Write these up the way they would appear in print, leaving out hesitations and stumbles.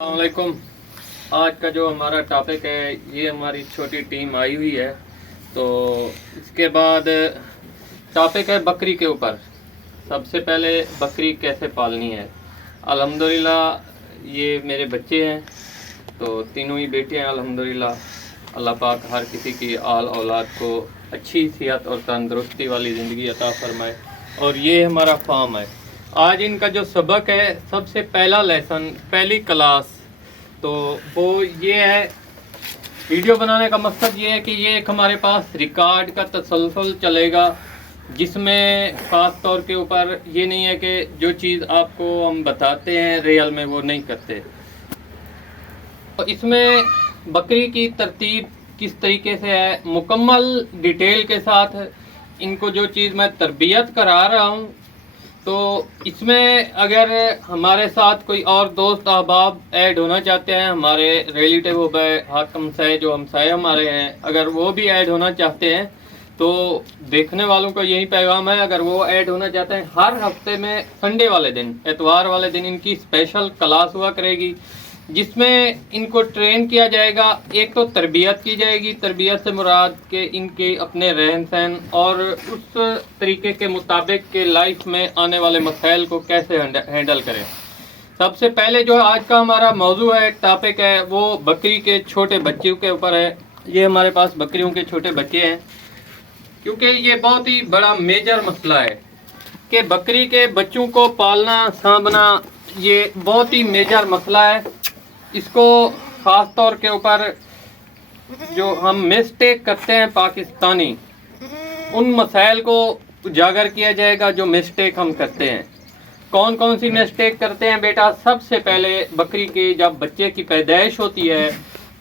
अस्सलामुअलैकुम। आज का जो हमारा टॉपिक है, ये हमारी छोटी टीम आई हुई है। तो इसके बाद टॉपिक है बकरी के ऊपर। सबसे पहले बकरी कैसे पालनी है। अल्हम्दुलिल्लाह ये मेरे बच्चे हैं, तो तीनों ही बेटे हैं। अल्हम्दुलिल्लाह अल्लाह पाक हर किसी की आल औलाद को अच्छी सेहत और तंदुरुस्ती वाली ज़िंदगी अता फरमाए। और ये हमारा फार्म है। आज इनका जो सबक है, सबसे पहला लेसन, पहली क्लास, तो वो ये है। वीडियो बनाने का मकसद ये है कि ये एक हमारे पास रिकॉर्ड का तसलसल चलेगा, जिसमें ख़ास तौर के ऊपर ये नहीं है कि जो चीज़ आपको हम बताते हैं रियल में वो नहीं करते। तो इसमें बकरी की तरतीब किस तरीके से है, मुकम्मल डिटेल के साथ इनको जो चीज़ मैं तरबियत करा रहा हूँ, तो इसमें अगर हमारे साथ कोई और दोस्त अहबाब ऐड होना चाहते हैं, हमारे रिलेटिव हाथ हमसाए जो हमसाए हमारे हैं, अगर वो भी ऐड होना चाहते हैं, तो देखने वालों का यही पैगाम है। अगर वो ऐड होना चाहते हैं, हर हफ्ते में संडे वाले दिन, एतवार वाले दिन इनकी स्पेशल क्लास हुआ करेगी, जिसमें इनको ट्रेन किया जाएगा। एक तो तरबियत की जाएगी, तरबियत से मुराद के इनके अपने रहन सहन और उस तरीके के मुताबिक के लाइफ में आने वाले मसाइल को कैसे हैंडल करें। सबसे पहले जो आज का हमारा मौजू है, टॉपिक है, वो बकरी के छोटे बच्चों के ऊपर है। ये हमारे पास बकरियों के छोटे बच्चे हैं, क्योंकि ये बहुत ही बड़ा मेजर मसला है कि बकरी के बच्चों को पालना सांभना ये बहुत ही मेजर मसला है। इसको ख़ास तौर के ऊपर जो हम मिस्टेक करते हैं पाकिस्तानी, उन मसाइल को उजागर किया जाएगा जो मिस्टेक हम करते हैं। कौन कौन सी मिस्टेक करते हैं बेटा? सबसे पहले बकरी के जब बच्चे की पैदाइश होती है,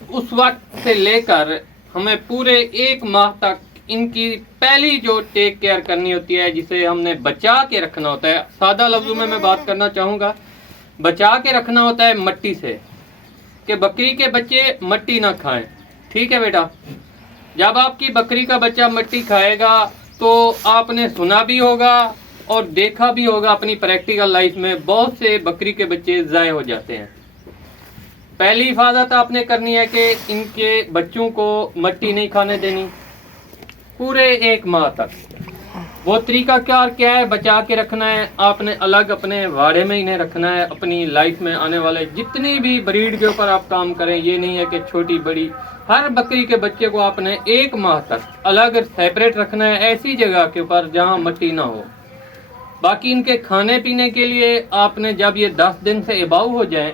उस वक्त से लेकर हमें पूरे 1 माह तक इनकी पहली जो टेक केयर करनी होती है, जिसे हमने बचा के रखना होता है। सादा लफ्ज़ों में मैं बात करना चाहूँगा, बचा के रखना होता है मट्टी से, कि बकरी के बच्चे मट्टी ना खाएं। ठीक है बेटा? जब आपकी बकरी का बच्चा मट्टी खाएगा, तो आपने सुना भी होगा और देखा भी होगा अपनी प्रैक्टिकल लाइफ में, बहुत से बकरी के बच्चे ज़ाय हो जाते हैं। पहली हिफाजत आपने करनी है कि इनके बच्चों को मट्टी नहीं खाने देनी पूरे 1 माह तक। वो तरीका क्या है, बचा के रखना है। आपने अलग अपने वाड़े में इन्हें रखना है। अपनी लाइफ में आने वाले जितनी भी ब्रीड के ऊपर आप काम करें, ये नहीं है कि छोटी बड़ी, हर बकरी के बच्चे को आपने 1 माह तक अलग सेपरेट रखना है, ऐसी जगह के ऊपर जहां मट्टी ना हो। बाकी इनके खाने पीने के लिए आपने जब ये 10 दिन से अबाउ हो जाए,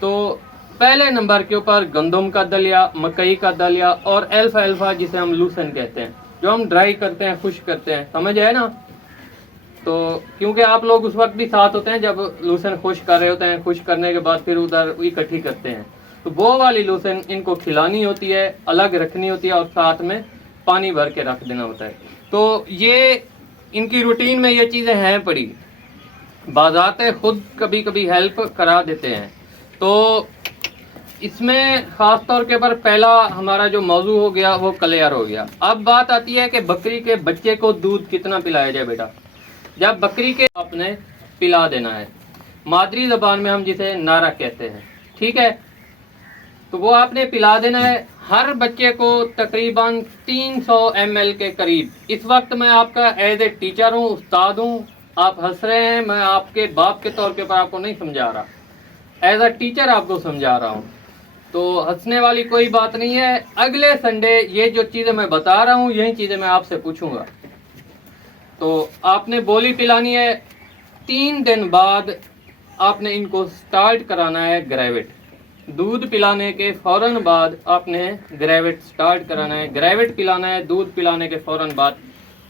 तो पहले नंबर के ऊपर गंदम का दलिया, मकई का दलिया और अल्फा जिसे हम लूसन कहते हैं, जो हम ड्राई करते हैं, खुश करते हैं, समझ आए ना? तो क्योंकि आप लोग उस वक्त भी साथ होते हैं जब लूसन खुश कर रहे होते हैं, खुश करने के बाद फिर उधर इकट्ठी करते हैं, तो वो वाली लूसन इनको खिलानी होती है, अलग रखनी होती है और साथ में पानी भर के रख देना होता है। तो ये इनकी रूटीन में ये चीज़ें हैं पड़ी, बाज़ाते खुद कभी कभी हेल्प करा देते हैं। तो इसमें ख़ास तौर के पर पहला हमारा जो मौजू हो गया वो क्लियर हो गया। अब बात आती है कि बकरी के बच्चे को दूध कितना पिलाया जाए बेटा। जब बकरी के आपने पिला देना है, मादरी ज़बान में हम जिसे नारा कहते हैं, ठीक है, तो वो आपने पिला देना है हर बच्चे को तकरीबन 300 ml के करीब। इस वक्त मैं आपका एज ए टीचर हूँ, उस्ताद हूँ। आप हंस रहे हैं, मैं आपके बाप के तौर के पर आपको नहीं समझा रहा, एज अ टीचर आपको समझा रहा हूँ, तो हंसने वाली कोई बात नहीं है। अगले संडे ये जो चीज़ें मैं बता रहा हूँ, यही चीज़ें मैं आपसे पूछूंगा। तो आपने बोली पिलानी है। 3 दिन बाद आपने इनको स्टार्ट कराना है ग्रेविट। दूध पिलाने के फ़ौरन बाद आपने ग्रेविट स्टार्ट कराना है। ग्रेविट पिलाना है दूध पिलाने के फ़ौरन बाद।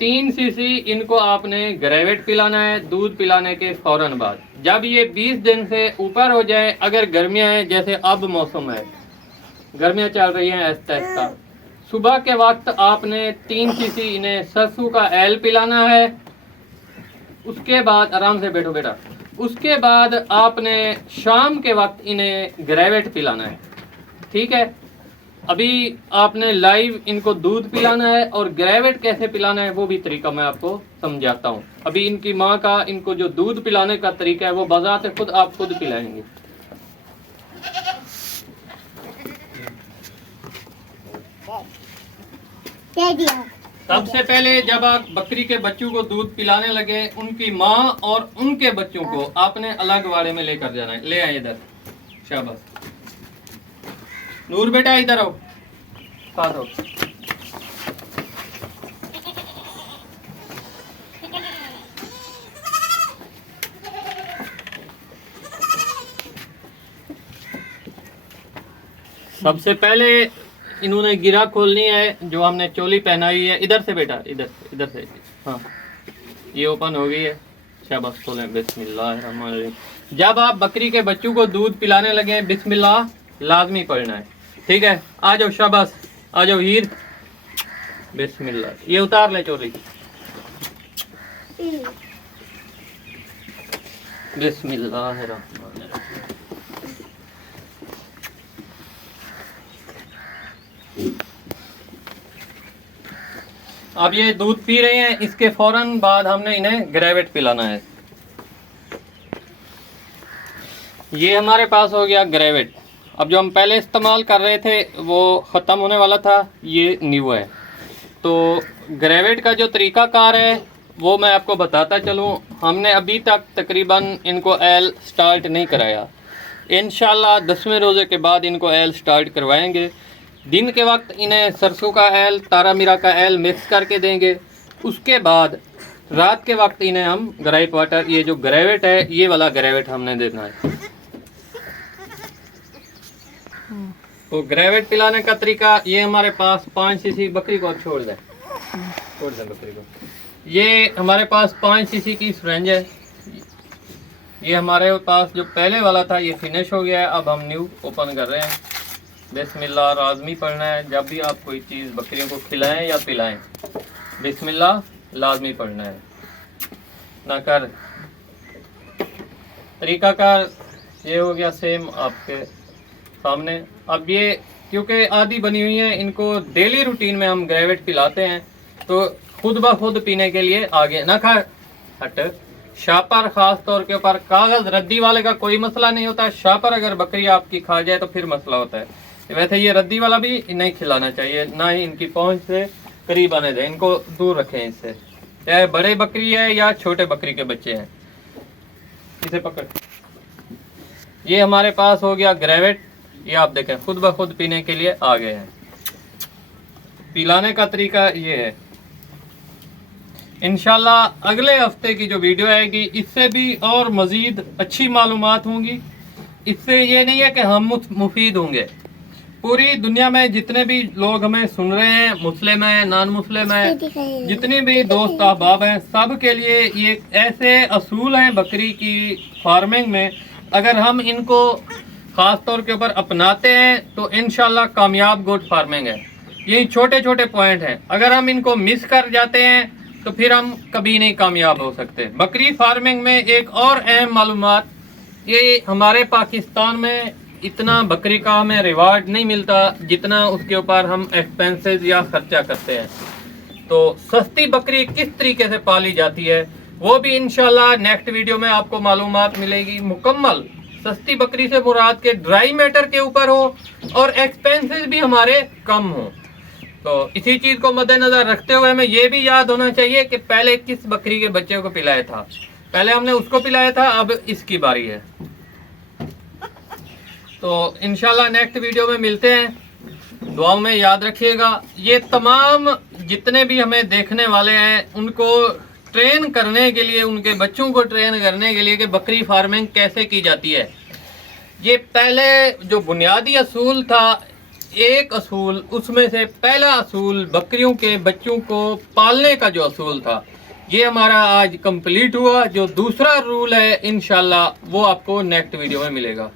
3 सीसी इनको आपने ग्रेविट पिलाना है दूध पिलाने के फ़ौरन बाद। जब ये 20 दिन से ऊपर हो जाए, अगर गर्मियाँ हैं, जैसे अब मौसम है, गर्मियाँ चल रही हैं आहिस्ता आहिस्ता, सुबह के वक्त आपने 3 सीसी इन्हें सरसों का एल पिलाना है। उसके बाद आराम से बैठो बेटा। उसके बाद आपने शाम के वक्त इन्हें ग्रेविट पिलाना है। ठीक है? अभी आपने लाइव इनको दूध पिलाना है, और ग्रेविट कैसे पिलाना है वो भी तरीका मैं आपको समझाता हूँ। अभी इनकी माँ का इनको जो दूध पिलाने का तरीका है वो बजाते खुद आप खुद पिलाएंगे। سب سے پہلے جب آپ بکری کے بچوں کو دودھ پلانے لگے ان کی ماں اور ان کے بچوں کو آپ نے الگ واڑے میں لے کر جانا ہے. لے آئے ادھر. شاباش نور بیٹا ادھر آؤ. ساتھ آؤ. سب سے پہلے انہوں نے گرا کھولنی ہے جو ہم نے چولی پہنائی ہے. ادھر سے بیٹا ادھر سے. ہاں یہ اوپن ہو گئی ہے. شاباش کھولیں. بسم اللہ الرحمن الرحیم. جب آپ بکری کے بچوں کو دودھ پلانے لگے بسم اللہ لازمی پڑھنا ہے. ٹھیک ہے آ جاؤ. شاباش آ جاؤ ہیر. بسم اللہ. یہ اتار لے چولی. بسم اللہ الرحمن الرحیم. اب یہ دودھ پی رہے ہیں. اس کے فوراً بعد ہم نے انہیں گریویٹ پلانا ہے. یہ ہمارے پاس ہو گیا گریویٹ. اب جو ہم پہلے استعمال کر رہے تھے وہ ختم ہونے والا تھا. یہ نیو ہے. تو گریویٹ کا جو طریقہ کار ہے وہ میں آپ کو بتاتا چلوں. ہم نے ابھی تک تقریباً ان کو ایل سٹارٹ نہیں کرایا. انشاءاللہ 10ویں روزے کے بعد ان کو ایل سٹارٹ کروائیں گے. دن کے وقت انہیں سرسوں کا ایل تارا میرا کا ایل مکس کر کے دیں گے. اس کے بعد رات کے وقت انہیں ہم گرائپ واٹر یہ جو گریویٹ ہے یہ والا گریویٹ ہم نے دینا ہے. تو گریویٹ پلانے کا طریقہ یہ ہمارے پاس 5 سی سی. بکری کو چھوڑ دیں بکری کو. یہ ہمارے پاس 5 سی سی کی سرنج ہے. یہ ہمارے پاس جو پہلے والا تھا یہ فنش ہو گیا ہے. اب ہم نیو اوپن کر رہے ہیں. بسم اللہ لازمی پڑھنا ہے. جب بھی آپ کوئی چیز بکریوں کو کھلائیں یا پلائیں بسم اللہ لازمی پڑھنا ہے. نہ کر طریقہ کار یہ ہو گیا سیم آپ کے سامنے. اب یہ کیونکہ عادی بنی ہوئی ہیں ان کو ڈیلی روٹین میں ہم گریویٹ پلاتے ہیں تو خود بخود پینے کے لیے آگے نہ کھا ہٹ. شاپر خاص طور کے اوپر کاغذ ردی والے کا کوئی مسئلہ نہیں ہوتا. شاپر اگر بکری آپ کی کھا جائے تو پھر مسئلہ ہوتا ہے. ویسے یہ ردی والا بھی نہیں کھلانا چاہیے. نہ ہی ان کی پہنچ سے قریب آنے دیں. ان کو دور رکھیں اس سے. چاہے بڑے بکری ہے یا چھوٹے بکری کے بچے ہیں. اسے پکڑ. یہ ہمارے پاس ہو گیا گریویٹ. یہ آپ دیکھیں خود بخود پینے کے لیے آ گئے ہیں. پلانے کا طریقہ یہ ہے. انشاءاللہ اگلے ہفتے کی جو ویڈیو آئے گی اس سے بھی اور مزید اچھی معلومات ہوں گی. اس سے یہ نہیں ہے کہ ہم مفید ہوں گے. پوری دنیا میں جتنے بھی لوگ ہمیں سن رہے ہیں مسلم ہیں نان مسلم ہیں جتنی بھی دوست احباب ہیں سب کے لیے یہ ایسے اصول ہیں بکری کی فارمنگ میں. اگر ہم ان کو خاص طور کے اوپر اپناتے ہیں تو انشاءاللہ کامیاب گوٹ فارمنگ ہے. یہی چھوٹے چھوٹے پوائنٹ ہیں. اگر ہم ان کو مس کر جاتے ہیں تو پھر ہم کبھی نہیں کامیاب ہو سکتے. بکری فارمنگ میں ایک اور اہم معلومات یہ ہمارے پاکستان میں اتنا بکری کا ہمیں ریوارڈ نہیں ملتا جتنا اس کے اوپر ہم ایکسپینسز یا خرچہ کرتے ہیں. تو سستی بکری کس طریقے سے پالی جاتی ہے وہ بھی انشاءاللہ نیکسٹ ویڈیو میں آپ کو معلومات ملے گی مکمل. سستی بکری سے مراد کے ڈرائی میٹر کے اوپر ہو اور ایکسپینسز بھی ہمارے کم ہوں. تو اسی چیز کو مد نظر رکھتے ہوئے ہمیں یہ بھی یاد ہونا چاہیے کہ پہلے کس بکری کے بچے کو پلایا تھا. پہلے ہم نے اس کو پلایا تھا اب اس کی باری ہے. تو انشاءاللہ نیکسٹ ویڈیو میں ملتے ہیں. دعاؤں میں یاد رکھیے گا. یہ تمام جتنے بھی ہمیں دیکھنے والے ہیں ان کو ٹرین کرنے کے لیے ان کے بچوں کو ٹرین کرنے کے لیے کہ بکری فارمنگ کیسے کی جاتی ہے. یہ پہلے جو بنیادی اصول تھا ایک اصول اس میں سے پہلا اصول بکریوں کے بچوں کو پالنے کا جو اصول تھا یہ ہمارا آج کمپلیٹ ہوا. جو دوسرا رول ہے انشاءاللہ وہ آپ کو نیکسٹ ویڈیو میں ملے گا.